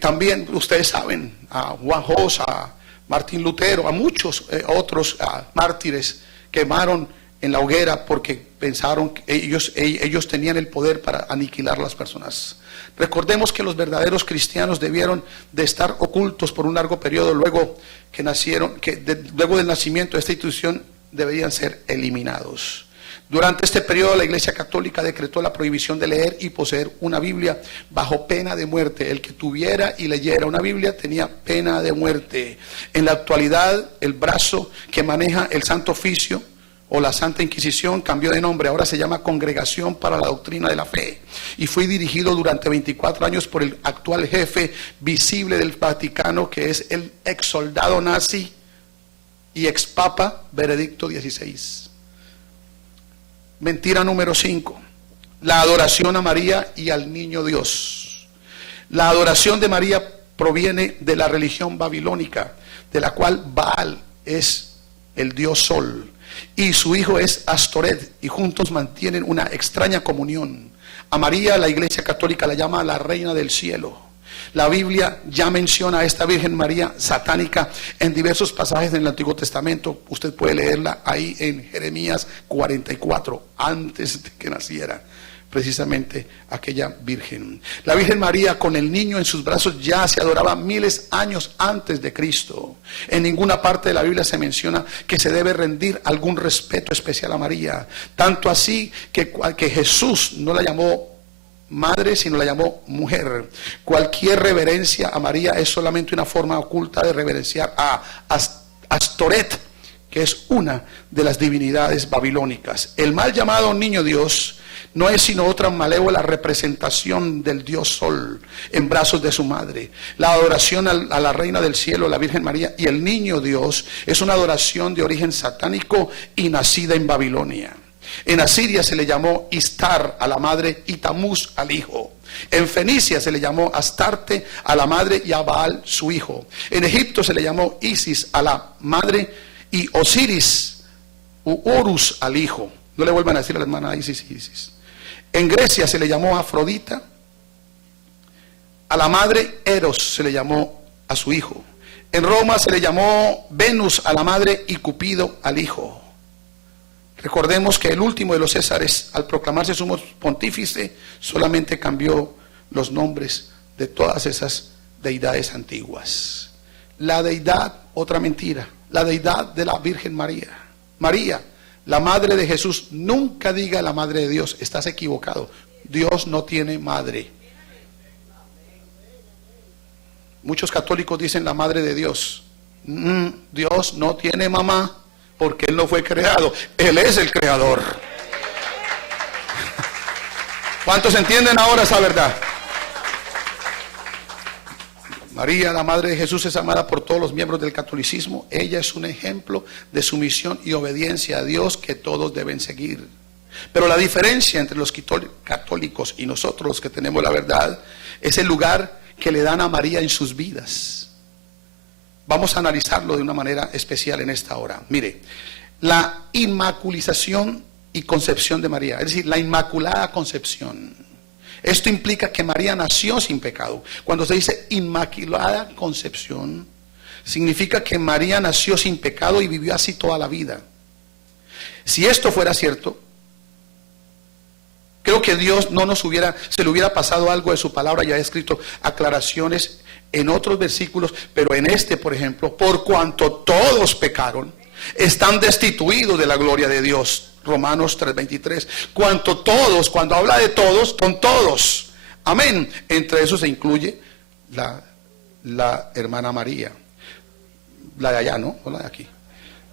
También ustedes saben, a Juan Hus, a Martín Lutero, a muchos otros mártires quemaron en la hoguera porque pensaron que ellos tenían el poder para aniquilar a las personas. Recordemos que los verdaderos cristianos debieron de estar ocultos por un largo periodo luego del nacimiento de esta institución, deberían ser eliminados. Durante este periodo la Iglesia Católica decretó la prohibición de leer y poseer una Biblia bajo pena de muerte. El que tuviera y leyera una Biblia tenía pena de muerte. En la actualidad, el brazo que maneja el Santo Oficio o la Santa Inquisición cambió de nombre. Ahora se llama Congregación para la Doctrina de la Fe y fue dirigido durante 24 años por el actual jefe visible del Vaticano, que es el ex soldado nazi y ex papa Benedicto XVI. Mentira número 5, la adoración a María y al niño Dios. La adoración de María proviene de la religión babilónica, de la cual Baal es el dios sol y su hijo es Astoret, y juntos mantienen una extraña comunión. A María la Iglesia Católica la llama la reina del cielo. La Biblia ya menciona a esta Virgen María satánica en diversos pasajes del Antiguo Testamento. Usted puede leerla ahí en Jeremías 44, antes de que naciera precisamente aquella Virgen. La Virgen María con el niño en sus brazos ya se adoraba miles de años antes de Cristo. En ninguna parte de la Biblia se menciona que se debe rendir algún respeto especial a María. Tanto así que Jesús no la llamó madre, sino la llamó mujer. Cualquier reverencia a María es solamente una forma oculta de reverenciar a Astoret, que es una de las divinidades babilónicas. El mal llamado niño Dios no es sino otra malévola representación del dios sol en brazos de su madre. La adoración a la reina del cielo, la Virgen María, y el niño Dios es una adoración de origen satánico y nacida en Babilonia. En Asiria se le llamó Istar a la madre y Tamuz al hijo. En Fenicia se le llamó Astarte a la madre y a Baal su hijo. En Egipto se le llamó Isis a la madre y Osiris u Horus al hijo. No le vuelvan a decir a la hermana Isis. En Grecia se le llamó Afrodita a la madre, Eros se le llamó a su hijo. En Roma se le llamó Venus a la madre y Cupido al hijo. Recordemos que el último de los Césares, al proclamarse sumo pontífice, solamente cambió los nombres de todas esas deidades antiguas. La deidad, otra mentira, la deidad de la Virgen María. María, la madre de Jesús. Nunca diga la madre de Dios, estás equivocado. Dios no tiene madre. Muchos católicos dicen la madre de Dios. Dios no tiene mamá porque Él no fue creado. Él es el creador. ¿Cuántos entienden ahora esa verdad? María, la madre de Jesús, es amada por todos los miembros del catolicismo. Ella es un ejemplo de sumisión y obediencia a Dios que todos deben seguir. Pero la diferencia entre los católicos y nosotros, los que tenemos la verdad, es el lugar que le dan a María en sus vidas. Vamos a analizarlo de una manera especial en esta hora. Mire, la inmaculización y concepción de María, es decir, la inmaculada concepción. Esto implica que María nació sin pecado. Cuando se dice inmaculada concepción, significa que María nació sin pecado y vivió así toda la vida. Si esto fuera cierto, creo que Dios no se le hubiera pasado algo de su palabra. Ya he escrito aclaraciones en otros versículos, pero en este, por ejemplo, por cuanto todos pecaron, están destituidos de la gloria de Dios. Romanos 3:23. Cuando habla de todos, son todos. Amén. Entre eso se incluye la hermana María. La de allá, ¿no? No la de aquí.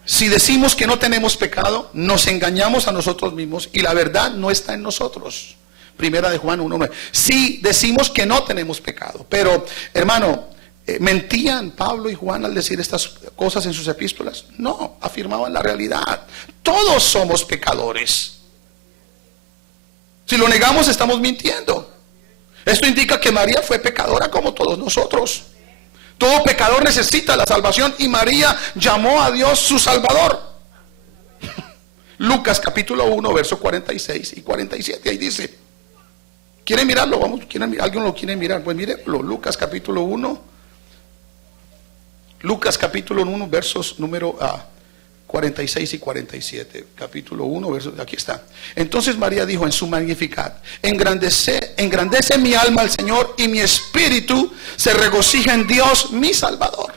Si decimos que no tenemos pecado, nos engañamos a nosotros mismos y la verdad no está en nosotros. Primera de Juan 1:9. Si decimos que no tenemos pecado. Pero, hermano, ¿mentían Pablo y Juan al decir estas cosas en sus epístolas? No, afirmaban la realidad. Todos somos pecadores. Si lo negamos, estamos mintiendo. Esto indica que María fue pecadora como todos nosotros. Todo pecador necesita la salvación y María llamó a Dios su Salvador. Lucas capítulo 1, versos 46 y 47, ahí dice. ¿Quieren mirarlo? ¿Alguien lo quiere mirar? Pues mírenlo. Lucas capítulo 1, versos número 46 y 47. Capítulo 1, versos, aquí está. Entonces María dijo en su Magnificat: engrandece mi alma al Señor y mi espíritu se regocija en Dios mi Salvador.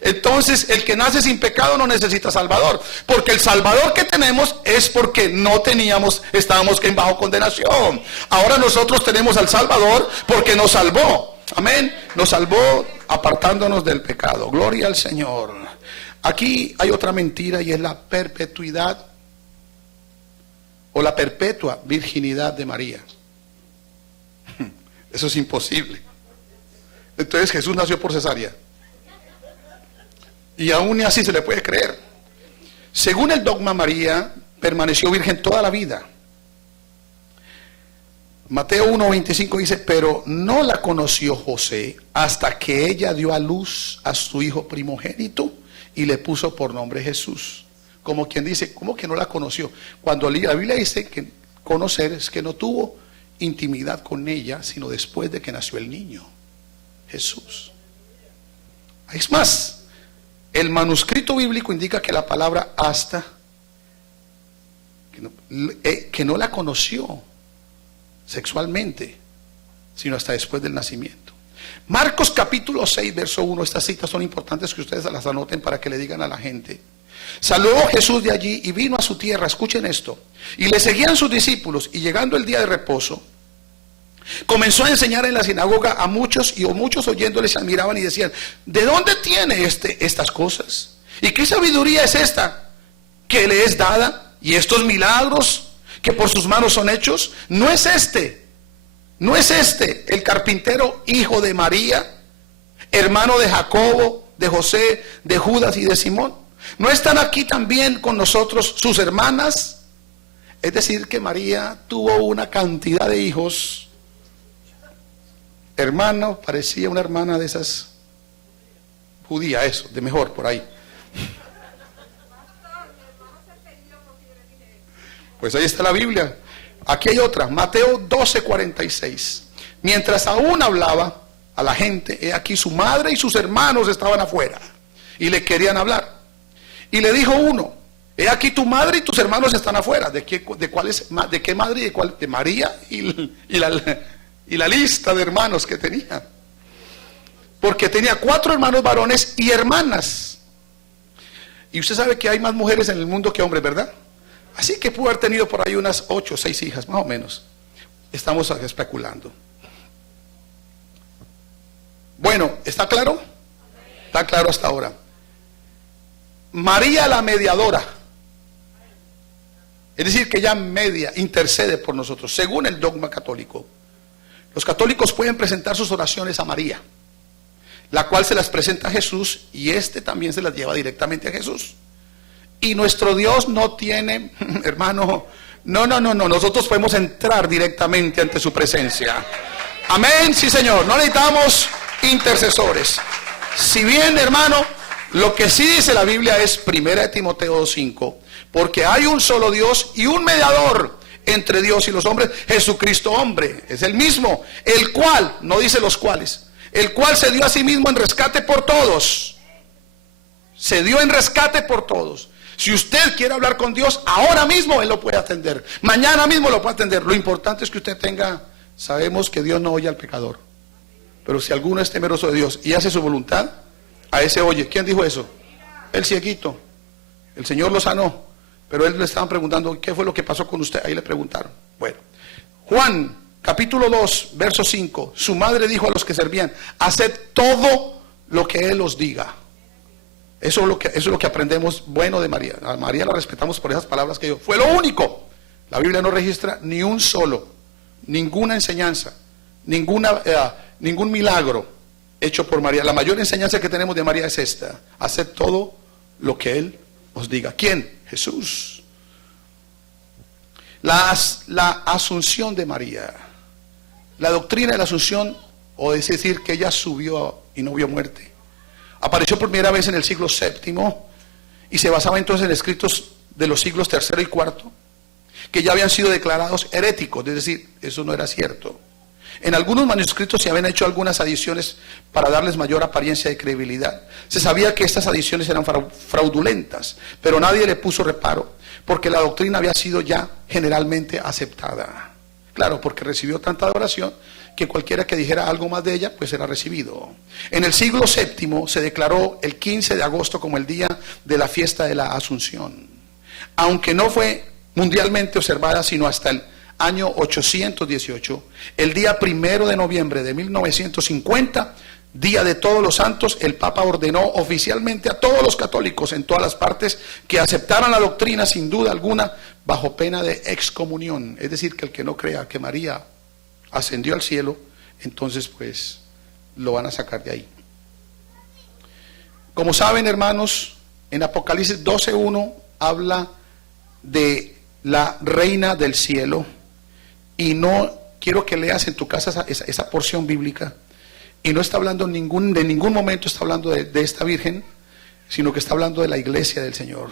Entonces el que nace sin pecado no necesita Salvador, porque el Salvador que tenemos es porque estábamos bajo condenación. Ahora nosotros tenemos al Salvador porque nos salvó. Amén. Nos salvó apartándonos del pecado. Gloria al Señor. Aquí hay otra mentira y es la perpetuidad o la perpetua virginidad de María. Eso es imposible. Entonces Jesús nació por cesárea. Y aún así se le puede creer. Según el dogma, María permaneció virgen toda la vida. Mateo 1:25 dice: pero no la conoció José hasta que ella dio a luz a su hijo primogénito y le puso por nombre Jesús. Como quien dice, ¿cómo que no la conoció? Cuando la Biblia dice que conocer es que no tuvo intimidad con ella, sino después de que nació el niño, Jesús. Es más, el manuscrito bíblico indica que la palabra hasta, que no la conoció sexualmente, sino hasta después del nacimiento. Marcos capítulo 6, verso 1. Estas citas son importantes que ustedes las anoten para que le digan a la gente. Salió Jesús de allí y vino a su tierra. Escuchen esto. Y le seguían sus discípulos, y llegando el día de reposo, comenzó a enseñar en la sinagoga a muchos, y muchos oyéndole se admiraban y decían: ¿de dónde tiene estas cosas? ¿Y qué sabiduría es esta que le es dada? ¿Y estos milagros que por sus manos son hechos? ¿No es este el carpintero, hijo de María, hermano de Jacobo, de José, de Judas y de Simón? ¿No están aquí también con nosotros sus hermanas? Es decir, que María tuvo una cantidad de hijos. Hermano, parecía una hermana de esas judía, eso, de mejor, por ahí. Pues ahí está la Biblia. Aquí hay otra, Mateo 12:46. Mientras aún hablaba a la gente, he aquí su madre y sus hermanos estaban afuera y le querían hablar. Y le dijo uno, he aquí tu madre y tus hermanos están afuera. ¿De qué madre y de cuál? De María y la lista de hermanos que tenía. Porque tenía 4 hermanos varones y hermanas. Y usted sabe que hay más mujeres en el mundo que hombres, ¿verdad? Así que pudo haber tenido por ahí unas 8 o 6 hijas, más o menos. Estamos especulando. Bueno, ¿está claro? Está claro hasta ahora. María la mediadora. Es decir, que ella media, intercede por nosotros, según el dogma católico. Los católicos pueden presentar sus oraciones a María, la cual se las presenta a Jesús y este también se las lleva directamente a Jesús. Y nuestro Dios no tiene, hermano, no, nosotros podemos entrar directamente ante su presencia. Amén, sí Señor, no necesitamos intercesores. Si bien, hermano, lo que sí dice la Biblia es 1 Timoteo 2:5, porque hay un solo Dios y un mediador entre Dios y los hombres, Jesucristo hombre, es el mismo, el cual, no dice los cuales, el cual se dio a sí mismo en rescate por todos. Se dio en rescate por todos. Si usted quiere hablar con Dios, ahora mismo Él lo puede atender, mañana mismo lo puede atender. Lo importante es que usted tenga, sabemos que Dios no oye al pecador, pero si alguno es temeroso de Dios y hace su voluntad, a ese oye. ¿Quién dijo eso? El cieguito. El Señor lo sanó, pero él le estaban preguntando, ¿qué fue lo que pasó con usted? Ahí le preguntaron. Bueno, Juan capítulo 2 verso 5, su madre dijo a los que servían, haced todo lo que Él os diga. Eso es lo que aprendemos bueno de María. A María la respetamos por esas palabras que dijo. Fue lo único. La Biblia no registra ni un solo, ninguna enseñanza, ningún milagro hecho por María. La mayor enseñanza que tenemos de María es esta: haced todo lo que Él os diga. ¿Quién? Jesús. La asunción de María. La doctrina de la asunción, o es decir, que ella subió y no vio muerte, apareció por primera vez en el siglo VII y se basaba entonces en escritos de los siglos III y IV que ya habían sido declarados heréticos, es decir, eso no era cierto. En algunos manuscritos se habían hecho algunas adiciones para darles mayor apariencia de credibilidad. Se sabía que estas adiciones eran fraudulentas, pero nadie le puso reparo, porque la doctrina había sido ya generalmente aceptada. Claro, porque recibió tanta adoración que cualquiera que dijera algo más de ella, pues era recibido. En el siglo VII se declaró el 15 de agosto como el día de la fiesta de la Asunción, aunque no fue mundialmente observada sino hasta el año 818, el día 1 de noviembre de 1950, día de todos los santos, el Papa ordenó oficialmente a todos los católicos en todas las partes que aceptaran la doctrina sin duda alguna, bajo pena de excomunión. Es decir, que el que no crea que María ascendió al cielo, entonces pues lo van a sacar de ahí. Como saben, hermanos, en Apocalipsis 12:1 habla de la reina del cielo, y no quiero que leas en tu casa esa porción bíblica, y no está hablando de ningún momento está hablando de esta virgen, sino que está hablando de la iglesia del Señor.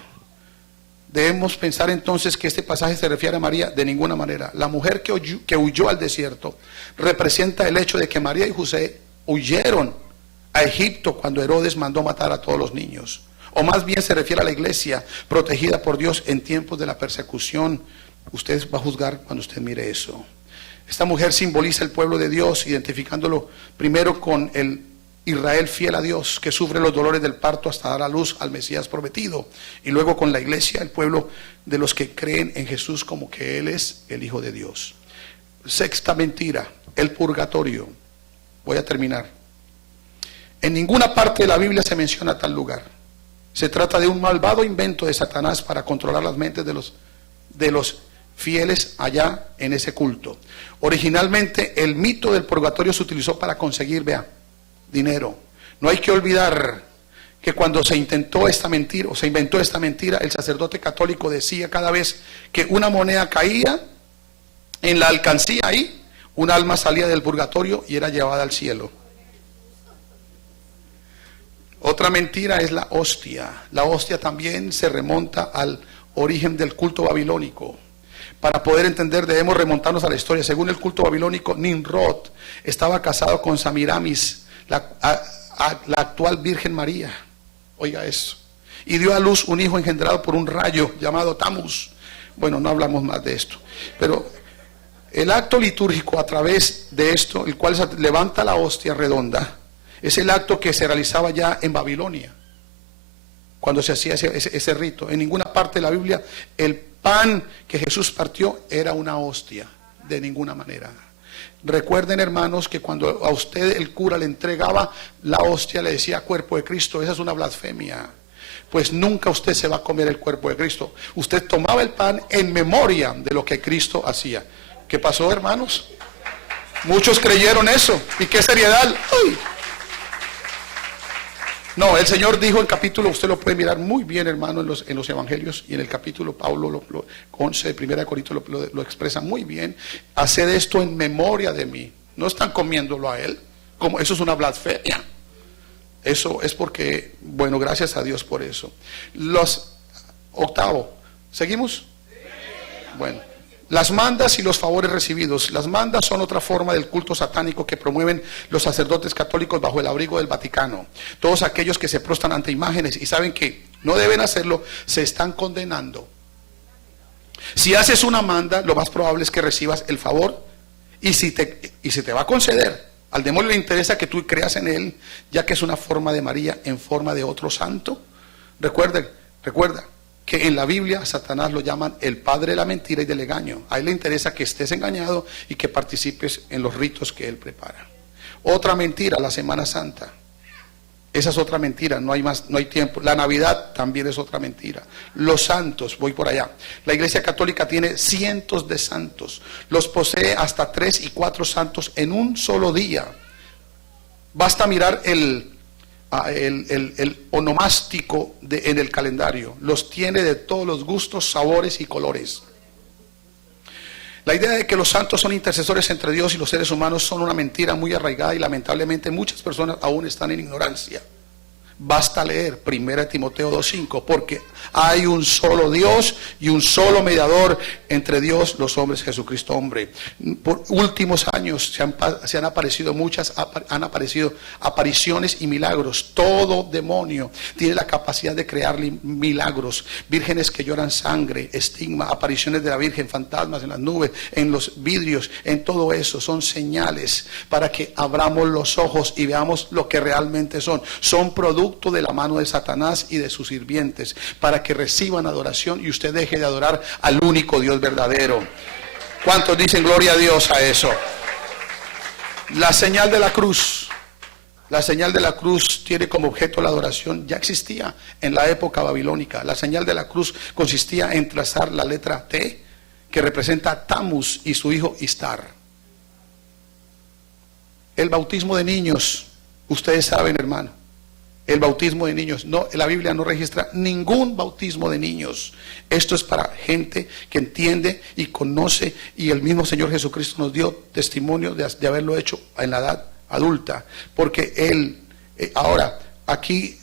Debemos pensar entonces que este pasaje se refiere a María de ninguna manera. La mujer que huyó al desierto representa el hecho de que María y José huyeron a Egipto cuando Herodes mandó matar a todos los niños. O más bien se refiere a la iglesia protegida por Dios en tiempos de la persecución. Usted va a juzgar cuando usted mire eso. Esta mujer simboliza el pueblo de Dios, identificándolo primero con el Israel fiel a Dios, que sufre los dolores del parto hasta dar a luz al Mesías prometido, y luego con la iglesia, el pueblo de los que creen en Jesús como que Él es el Hijo de Dios. Sexta mentira, el purgatorio. Voy a terminar. En ninguna parte de la Biblia se menciona tal lugar. Se trata de un malvado invento de Satanás para controlar las mentes de los fieles allá en ese culto. Originalmente el mito del purgatorio se utilizó para conseguir, dinero. No hay que olvidar que cuando se intentó esta mentira, o se inventó esta mentira, el sacerdote católico decía cada vez que una moneda caía en la alcancía ahí, un alma salía del purgatorio y era llevada al cielo. Otra mentira es la hostia. La hostia también se remonta al origen del culto babilónico. Para poder entender debemos remontarnos a la historia. Según el culto babilónico, Nimrod estaba casado con Samiramis, la actual Virgen María. Oiga eso. Y dio a luz un hijo engendrado por un rayo llamado Tamuz. Bueno, no hablamos más de esto. Pero el acto litúrgico a través de esto, el cual se levanta la hostia redonda, es el acto que se realizaba ya en Babilonia, cuando se hacía ese rito. En ninguna parte de la Biblia el pan que Jesús partió era una hostia, de ninguna manera. Recuerden, hermanos, que cuando a usted el cura le entregaba la hostia, le decía cuerpo de Cristo. Esa es una blasfemia, pues nunca usted se va a comer el cuerpo de Cristo. Usted tomaba el pan en memoria de lo que Cristo hacía. ¿Qué pasó, hermanos? Muchos creyeron eso. ¿Y qué seriedad? ¡Ay! No, el Señor dijo en capítulo, usted lo puede mirar muy bien, hermano, en los evangelios, y en el capítulo Pablo 11 de 1 Corintios lo expresa muy bien. Haced esto en memoria de mí. No están comiéndolo a él, como eso es una blasfemia. Eso es porque, bueno, gracias a Dios por eso. Octavo, ¿seguimos? Bueno. Las mandas y los favores recibidos. Las mandas son otra forma del culto satánico que promueven los sacerdotes católicos bajo el abrigo del Vaticano. Todos aquellos que se prostran ante imágenes y saben que no deben hacerlo, se están condenando. Si haces una manda, lo más probable es que recibas el favor, y si te va a conceder. Al demonio le interesa que tú creas en él, ya que es una forma de María en forma de otro santo. Recuerda que en la Biblia Satanás lo llaman el padre de la mentira y del engaño. A él le interesa que estés engañado y que participes en los ritos que él prepara. Otra mentira, la Semana Santa. Esa es otra mentira, no hay tiempo. La Navidad también es otra mentira. Los santos, voy por allá. La Iglesia Católica tiene cientos de santos. Los posee hasta 3 y 4 santos en un solo día. Basta mirar el onomástico en el calendario. Los tiene de todos los gustos, sabores y colores. La idea de que los santos son intercesores entre Dios y los seres humanos son una mentira muy arraigada, y lamentablemente muchas personas aún están en ignorancia. Basta leer 1 Timoteo 2:5, porque hay un solo Dios y un solo mediador entre Dios, los hombres, Jesucristo hombre. Por últimos años han aparecido apariciones y milagros. Todo demonio tiene la capacidad de crear milagros. Vírgenes que lloran sangre, estigma, apariciones de la Virgen, fantasmas en las nubes, en los vidrios, en todo eso son señales para que abramos los ojos y veamos lo que realmente son. Son productos de la mano de Satanás y de sus sirvientes, para que reciban adoración y usted deje de adorar al único Dios verdadero. ¿Cuántos dicen gloria a Dios a eso? La señal de la cruz. La señal de la cruz tiene como objeto la adoración. Ya existía en la época babilónica. La señal de la cruz consistía en trazar la letra T, que representa a Tamuz y su hijo Istar. El bautismo de niños, ustedes saben, hermano. El bautismo de niños, no, la Biblia no registra ningún bautismo de niños. Esto es para gente que entiende y conoce, y el mismo Señor Jesucristo nos dio testimonio de haberlo hecho en la edad adulta, porque Él, ahora, aquí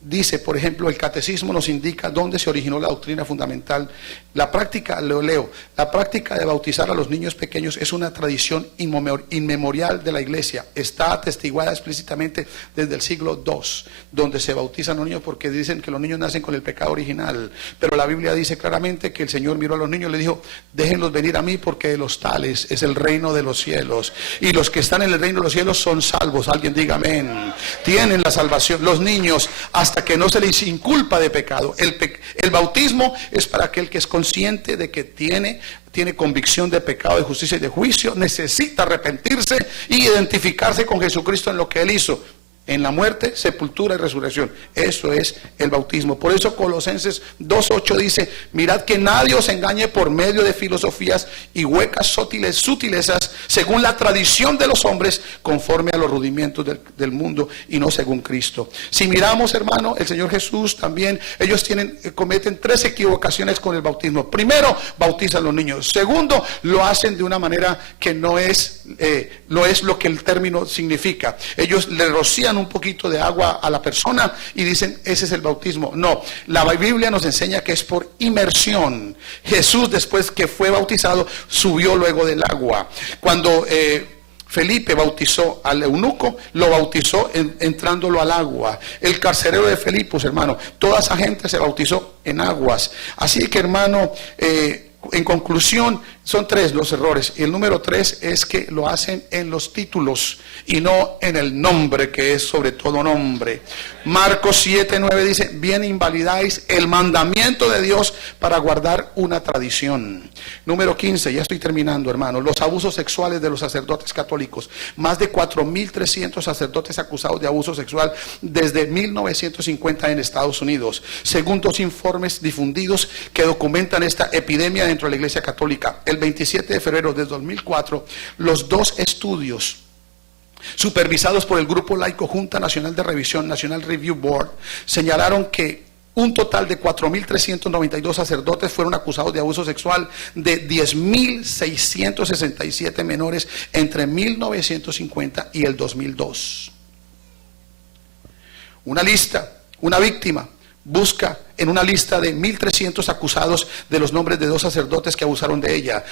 dice, por ejemplo, el catecismo nos indica dónde se originó la doctrina fundamental. La práctica, la práctica de bautizar a los niños pequeños es una tradición inmemorial de la Iglesia. Está atestiguada explícitamente desde el siglo II, donde se bautizan los niños, porque dicen que los niños nacen con el pecado original. Pero la Biblia dice claramente que el Señor miró a los niños y le dijo: déjenlos venir a mí, porque de los tales es el reino de los cielos. Y los que están en el reino de los cielos son salvos. Alguien diga amén. Tienen la salvación. Los niños, hasta que no se les inculpa de pecado. El bautismo es para aquel que es consciente de que tiene convicción de pecado, de justicia y de juicio, necesita arrepentirse y identificarse con Jesucristo en lo que Él hizo. En la muerte, sepultura y resurrección. Eso es el bautismo. Por eso Colosenses 2:8 dice: mirad que nadie os engañe por medio de filosofías y huecas sutilezas, según la tradición de los hombres, conforme a los rudimientos del mundo y no según Cristo. Si miramos, hermano, el Señor Jesús también, ellos cometen 3 equivocaciones con el bautismo. Primero, bautizan a los niños. Segundo, lo hacen de una manera que no es lo que el término significa. Ellos le rocían un poquito de agua a la persona y dicen: ese es el bautismo. No, la Biblia nos enseña que es por inmersión. Jesús, después que fue bautizado, subió luego del agua. Cuando Felipe bautizó al eunuco, lo bautizó entrándolo al agua. El carcelero de Filipos, hermano, toda esa gente se bautizó en aguas. Así que, hermano, en conclusión, son 3 los errores. Y el número 3 es que lo hacen en los títulos y no en el nombre, que es sobre todo nombre. Marcos 7:9 dice: bien invalidáis el mandamiento de Dios para guardar una tradición. Número 15, ya estoy terminando, hermano. Los abusos sexuales de los sacerdotes católicos. Más de 4.300 sacerdotes acusados de abuso sexual desde 1950 en Estados Unidos, según 2 informes difundidos que documentan esta epidemia dentro de la Iglesia Católica. El 27 de febrero de 2004, los 2 estudios supervisados por el grupo laico Junta Nacional de Revisión, National Review Board, señalaron que un total de 4.392 sacerdotes fueron acusados de abuso sexual de 10.667 menores entre 1950 y el 2002. Una víctima busca en una lista de 1.300 acusados de los nombres de 2 sacerdotes que abusaron de ella.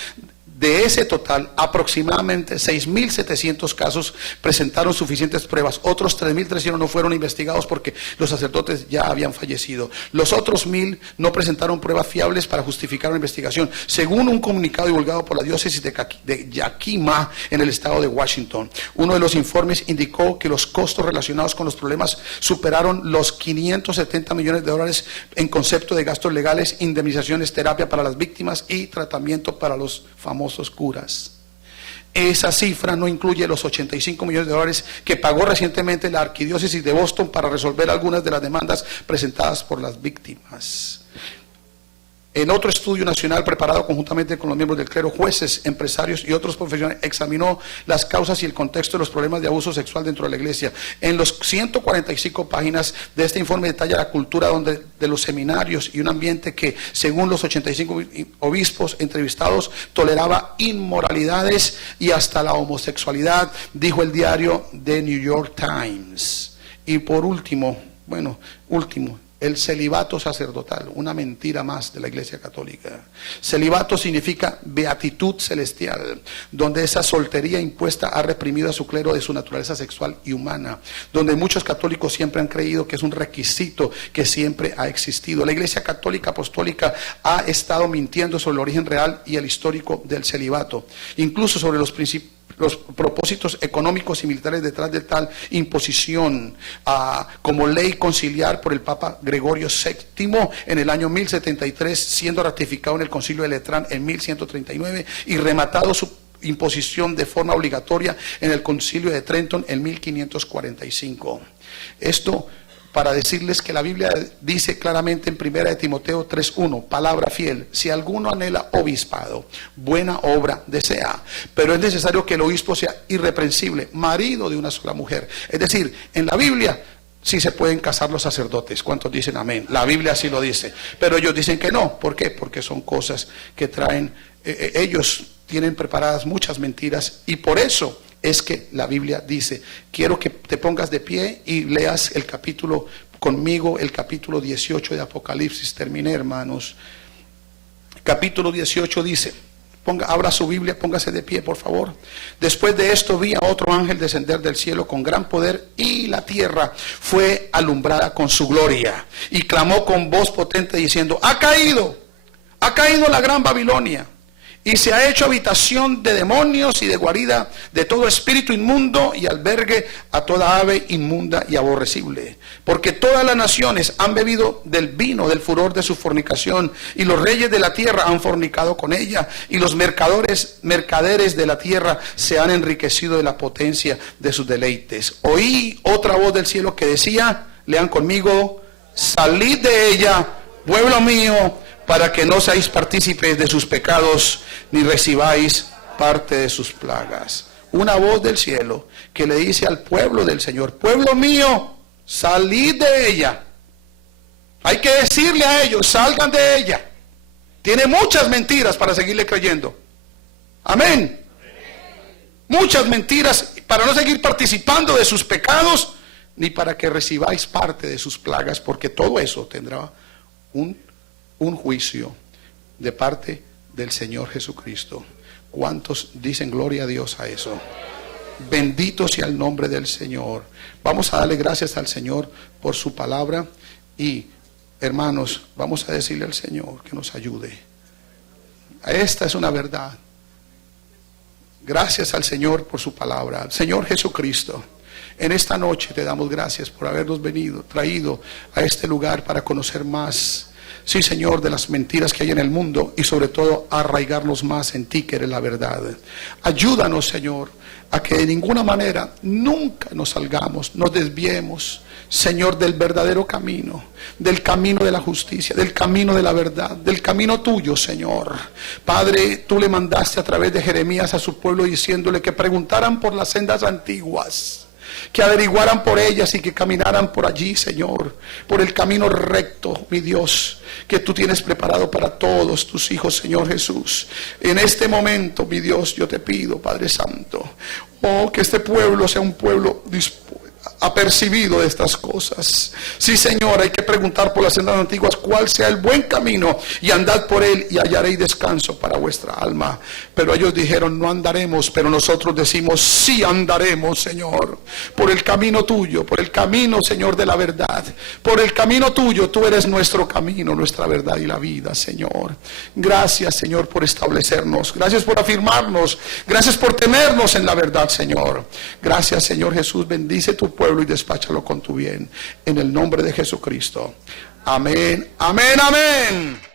De ese total, aproximadamente 6.700 casos presentaron suficientes pruebas. Otros 3.300 no fueron investigados porque los sacerdotes ya habían fallecido. Los otros 1.000 no presentaron pruebas fiables para justificar la investigación, según un comunicado divulgado por la diócesis de Yakima en el estado de Washington. Uno de los informes indicó que los costos relacionados con los problemas superaron los $570 millones en concepto de gastos legales, indemnizaciones, terapia para las víctimas y tratamiento para los famosos curas. Esa cifra no incluye los $85 millones que pagó recientemente la arquidiócesis de Boston para resolver algunas de las demandas presentadas por las víctimas. En otro estudio nacional preparado conjuntamente con los miembros del clero, jueces, empresarios y otros profesionales, examinó las causas y el contexto de los problemas de abuso sexual dentro de la iglesia. En los 145 páginas de este informe detalla la cultura de los seminarios y un ambiente que, según los 85 obispos entrevistados, toleraba inmoralidades y hasta la homosexualidad, dijo el diario The New York Times. Y por último, el celibato sacerdotal, una mentira más de la Iglesia Católica. Celibato significa beatitud celestial, donde esa soltería impuesta ha reprimido a su clero de su naturaleza sexual y humana, donde muchos católicos siempre han creído que es un requisito que siempre ha existido. La Iglesia Católica Apostólica ha estado mintiendo sobre el origen real y el histórico del celibato, incluso sobre los propósitos económicos y militares detrás de tal imposición, como ley conciliar por el Papa Gregorio VII en el año 1073, siendo ratificado en el Concilio de Letrán en 1139 y rematado su imposición de forma obligatoria en el Concilio de Trenton en 1545. Esto para decirles que la Biblia dice claramente en 1 de Timoteo 3:1, palabra fiel: si alguno anhela obispado, buena obra desea, pero es necesario que el obispo sea irreprensible, marido de una sola mujer. Es decir, en la Biblia sí se pueden casar los sacerdotes. ¿Cuántos dicen amén? La Biblia sí lo dice, pero ellos dicen que no. ¿Por qué? Porque son cosas que traen, ellos tienen preparadas muchas mentiras, y por eso es que la Biblia dice. Quiero que te pongas de pie y leas el capítulo conmigo, el capítulo 18 de Apocalipsis. Terminé, hermanos. Capítulo 18 dice, abra su Biblia, póngase de pie, por favor. Después de esto vi a otro ángel descender del cielo con gran poder, y la tierra fue alumbrada con su gloria. Y clamó con voz potente diciendo: ha caído la gran Babilonia, y se ha hecho habitación de demonios y de guarida de todo espíritu inmundo y albergue a toda ave inmunda y aborrecible. Porque todas las naciones han bebido del vino del furor de su fornicación, y los reyes de la tierra han fornicado con ella, y los mercaderes de la tierra se han enriquecido de la potencia de sus deleites. Oí otra voz del cielo que decía, lean conmigo, salid de ella, pueblo mío, para que no seáis partícipes de sus pecados, ni recibáis parte de sus plagas. Una voz del cielo que le dice al pueblo del Señor, pueblo mío, salid de ella. Hay que decirle a ellos, salgan de ella. Tiene muchas mentiras para seguirle creyendo. Amén. Muchas mentiras para no seguir participando de sus pecados, ni para que recibáis parte de sus plagas, porque todo eso tendrá un juicio de parte del Señor Jesucristo. ¿Cuántos dicen gloria a Dios a eso? Bendito sea el nombre del Señor. Vamos a darle gracias al Señor por su palabra y, hermanos, vamos a decirle al Señor que nos ayude. Esta es una verdad. Gracias al Señor por su palabra. Señor Jesucristo, en esta noche te damos gracias por habernos traído a este lugar para conocer más, sí, Señor, de las mentiras que hay en el mundo y sobre todo arraigarnos más en ti, que eres la verdad. Ayúdanos, Señor, a que de ninguna manera nunca nos salgamos, nos desviemos, Señor, del verdadero camino, del camino de la justicia, del camino de la verdad, del camino tuyo, Señor. Padre, tú le mandaste a través de Jeremías a su pueblo diciéndole que preguntaran por las sendas antiguas, que averiguaran por ellas y que caminaran por allí, Señor, por el camino recto, mi Dios, que tú tienes preparado para todos tus hijos, Señor Jesús. En este momento, mi Dios, yo te pido, Padre Santo, que este pueblo sea un pueblo apercibido de estas cosas. Sí, Señor, hay que preguntar por las sendas antiguas cuál sea el buen camino y andad por él y hallaréis descanso para vuestra alma. Pero ellos dijeron, no andaremos, pero nosotros decimos, sí andaremos, Señor, por el camino tuyo, por el camino, Señor, de la verdad, por el camino tuyo. Tú eres nuestro camino, nuestra verdad y la vida, Señor. Gracias, Señor, por establecernos, gracias por afirmarnos, gracias por tenernos en la verdad, Señor. Gracias, Señor Jesús, bendice tu pueblo y despáchalo con tu bien, en el nombre de Jesucristo. Amén, amén, amén.